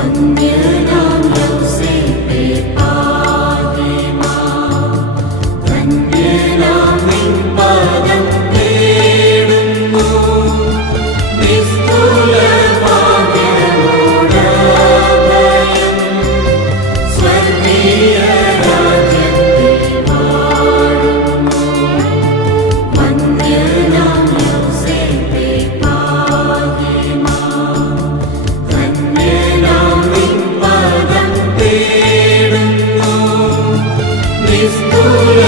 Thank you. Hallelujah.